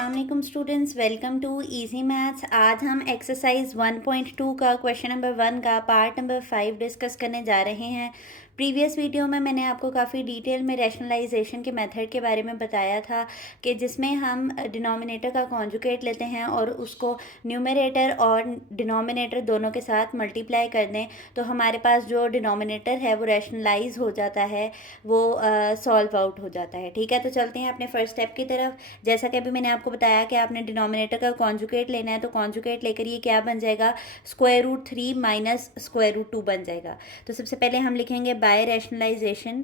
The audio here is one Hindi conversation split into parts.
अस्सलाम वालेकुम students, welcome to easy maths. आज हम एक्सरसाइज 1.2 का क्वेश्चन नंबर 1 का पार्ट नंबर 5 डिस्कस करने जा रहे हैं। प्रीवियस वीडियो में मैंने आपको काफ़ी डिटेल में रैशनलाइजेशन के मेथड के बारे में बताया था कि जिसमें हम डिनोमिनेटर का कॉन्जुगेट लेते हैं और उसको न्यूमरेटर और डिनोमिनेटर दोनों के साथ मल्टीप्लाई कर दें तो हमारे पास जो डिनोमिनेटर है वो रैशनलाइज हो जाता है, वो सॉल्व आउट हो जाता है। ठीक है, तो चलते हैं अपने फर्स्ट स्टेप की तरफ। जैसा कि अभी मैंने आपको बताया कि आपने डिनोमिनेटर का कॉन्जुगेट लेना है, तो कॉन्जुगेट लेकर ये क्या बन जाएगा, √3 माइनस √2 बन जाएगा। तो सबसे पहले हम लिखेंगे by rationalisation,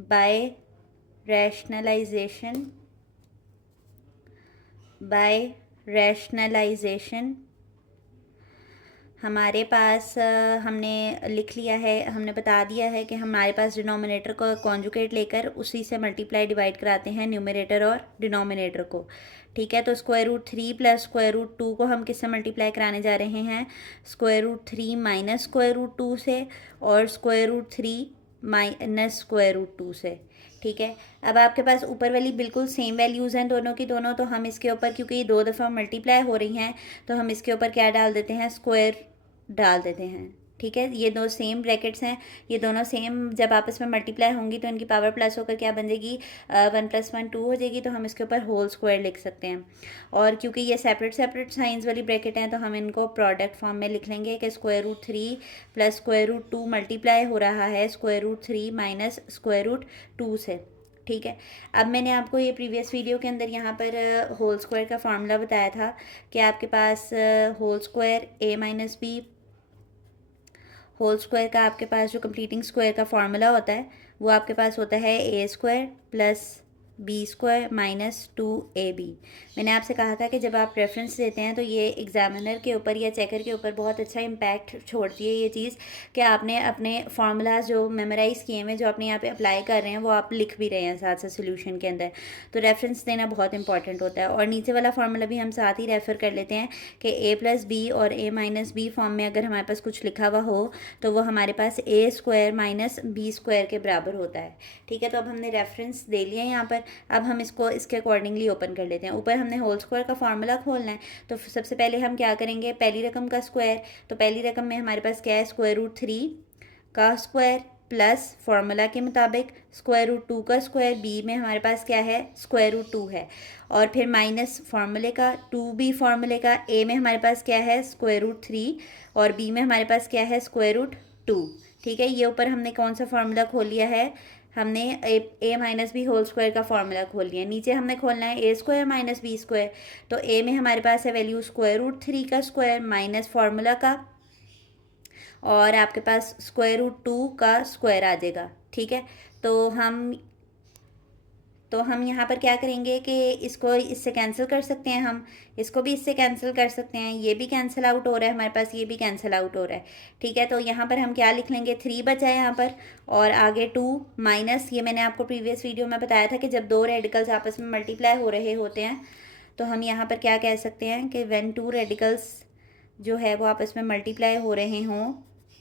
by rationalisation, by rationalisation हमारे पास हमने लिख लिया है, हमने बता दिया है कि हमारे पास डिनोमिनेटर को कॉन्जुगेट लेकर उसी से मल्टीप्लाई डिवाइड कराते हैं न्यूमरेटर और डिनोमिनेटर को। ठीक है, तो √3 प्लस √2 को हम किससे मल्टीप्लाई कराने जा रहे हैं, √3 माइनस √2 से और √3 माइनस √2 से। ठीक है, अब आपके पास ऊपर वाली बिल्कुल सेम वैल्यूज़ हैं दोनों की दोनों, तो हम इसके ऊपर, क्योंकि ये 2 दफ़ा मल्टीप्लाई हो रही हैं, तो हम इसके ऊपर क्या डाल देते हैं, स्क्वायर डाल देते हैं। ठीक है, ये दो सेम ब्रैकेट्स हैं, ये दोनों सेम जब आपस में मल्टीप्लाई होंगी तो इनकी पावर प्लस होकर क्या बन जाएगी, 1 + 1 2 हो जाएगी, तो हम इसके ऊपर होल स्क्वायर लिख सकते हैं। और क्योंकि ये सेपरेट सेपरेट साइंस वाली ब्रैकेट हैं तो हम इनको प्रोडक्ट फॉर्म में लिख लेंगे कि √3 प्लस √2 मल्टीप्लाई हो रहा है √3 माइनस √2 से। ठीक है, अब मैंने आपको ये प्रीवियस वीडियो के अंदर यहाँ पर होल स्क्वायर का फार्मूला बताया था कि आपके पास whole square a minus B, whole square का आपके पास जो कंप्लीटिंग स्क्वायर का फार्मूला होता है वो आपके पास होता है a² plus b² minus 2ab। मैंने आपसे कहा था कि जब आप रेफरेंस देते हैं तो ये एग्जामिनर के ऊपर या चेकर के ऊपर बहुत अच्छा इम्पैक्ट छोड़ती है ये चीज़ कि आपने अपने फार्मूलाज जो मेमोराइज़ किए हैं, जो अपने यहाँ पे अप्लाई कर रहे हैं, वो आप लिख भी रहे हैं साथ साथ सोल्यूशन के अंदर। तो रेफरेंस देना बहुत इंपॉर्टेंट होता है। और नीचे वाला फार्मूला भी हम साथ ही रेफ़र कर लेते हैं कि a + b और a - b फॉर्म में अगर हमारे पास कुछ लिखा हुआ हो तो वो हमारे पास a² माइनस b² के बराबर होता है। ठीक है, तो अब हमने रेफरेंस दे लिया यहाँ पर। अब हम इसको इसके अकॉर्डिंगली ओपन कर लेते हैं। ऊपर हमने होल स्क्वायर का फार्मूला खोलना है, तो सबसे पहले हम क्या करेंगे, पहली रकम का स्क्वायर, तो पहली रकम में हमारे पास क्या है, √3 का स्क्वायर प्लस फार्मूला के मुताबिक √2 का स्क्वायर, बी में हमारे पास क्या है, √2 है, और फिर माइनस फार्मूले का 2b फार्मूले का, ए में हमारे पास क्या है, √3 और बी में हमारे पास क्या है, √2। ठीक है, ये ऊपर हमने कौन सा फार्मूला खोल लिया है, हमने a minus B whole square का फार्मूला खोल लिया। नीचे हमने खोलना है a² माइनस b², तो a में हमारे पास है वैल्यू √3 का स्क्वायर माइनस फार्मूला का, और आपके पास √2 का स्क्वायर आ जाएगा। ठीक है, तो हम यहाँ पर क्या करेंगे कि इसको इससे कैंसिल कर सकते हैं, हम इसको भी इससे कैंसिल कर सकते हैं, ये भी कैंसिल आउट हो रहा है हमारे पास, ये भी कैंसिल आउट हो रहा है। ठीक है, तो यहाँ पर हम क्या लिख लेंगे, 3 बचा है यहाँ पर, और आगे 2 माइनस, ये मैंने आपको प्रीवियस वीडियो में बताया था कि जब दो रेडिकल्स आपस में मल्टीप्लाई हो रहे होते हैं तो हम यहाँ पर क्या कह सकते हैं कि व्हेन 2 रेडिकल्स जो है वो आपस में मल्टीप्लाई हो रहे हों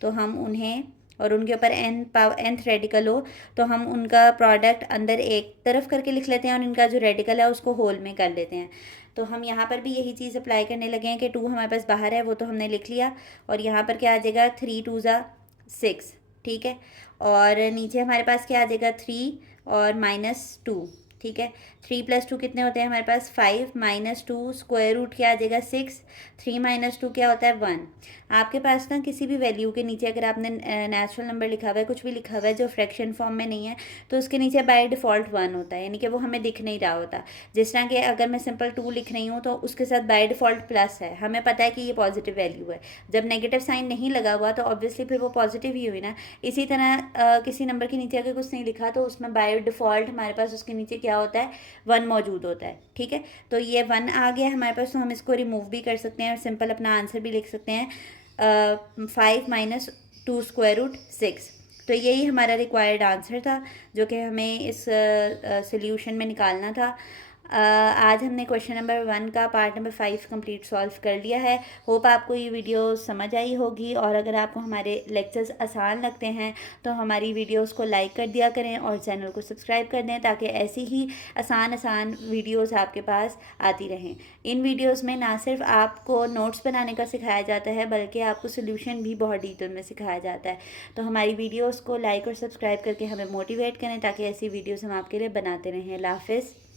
तो हम उन्हें, और उनके ऊपर nth रेडिकल हो तो हम उनका प्रोडक्ट अंदर एक तरफ करके लिख लेते हैं और इनका जो रेडिकल है उसको होल में कर लेते हैं। तो हम यहाँ पर भी यही चीज़ अप्लाई करने लगे हैं कि 2 हमारे पास बाहर है, वो तो हमने लिख लिया, और यहाँ पर क्या आ जाएगा, 3 × 2 = 6। ठीक है, और नीचे हमारे पास क्या आ जाएगा, 3 और -2। ठीक है, 3 + 2 कितने होते हैं हमारे पास, 5 माइनस 2 स्क्वायर रूट क्या आ जाएगा, 6, 3 - 2 क्या होता है, 1। आपके पास ना किसी भी वैल्यू के नीचे अगर आपने नेचुरल नंबर लिखा हुआ है, कुछ भी लिखा हुआ है जो फ्रैक्शन फॉर्म में नहीं है, तो उसके नीचे बाय डिफ़ॉल्ट 1 होता है, यानी कि वो हमें दिख नहीं रहा होता। जिस तरह कि अगर मैं सिंपल 2 लिख रही हूँ तो उसके साथ बाय डिफ़ॉल्ट प्लस है, हमें पता है कि ये पॉजिटिव वैल्यू है। जब नेगेटिव साइन नहीं लगा हुआ तो ऑब्वियसली फिर वो पॉजिटिव ही हुई ना। इसी तरह किसी नंबर के नीचे अगर कुछ नहीं लिखा तो उसमें बाय डिफ़ॉल्ट हमारे पास उसके नीचे क्या होता है, 1 मौजूद होता है। ठीक है, तो ये 1 आ गया हमारे पास, तो हम इसको रिमूव भी कर सकते हैं और सिंपल अपना आंसर भी लिख सकते हैं, 5 - 2 √6। तो यही हमारा रिक्वायर्ड आंसर था जो कि हमें इस सोल्यूशन में निकालना था। आज हमने क्वेश्चन नंबर 1 का पार्ट नंबर 5 कंप्लीट सॉल्व कर लिया है। होप आपको ये वीडियो समझ आई होगी, और अगर आपको हमारे लेक्चर्स आसान लगते हैं तो हमारी वीडियोस को लाइक कर दिया करें और चैनल को सब्सक्राइब कर दें, ताकि ऐसी ही आसान वीडियोस आपके पास आती रहें। इन वीडियोस में ना सिर्फ आपको नोट्स बनाने का सिखाया जाता है, बल्कि आपको सोल्यूशन भी बहुत डिटेल में सिखाया जाता है। तो हमारी वीडियोज़ को लाइक और सब्सक्राइब करके हमें मोटिवेट करें, ताकि ऐसी वीडियोज़ हम आपके लिए बनाते रहें। अल्लाह हाफ़िज़।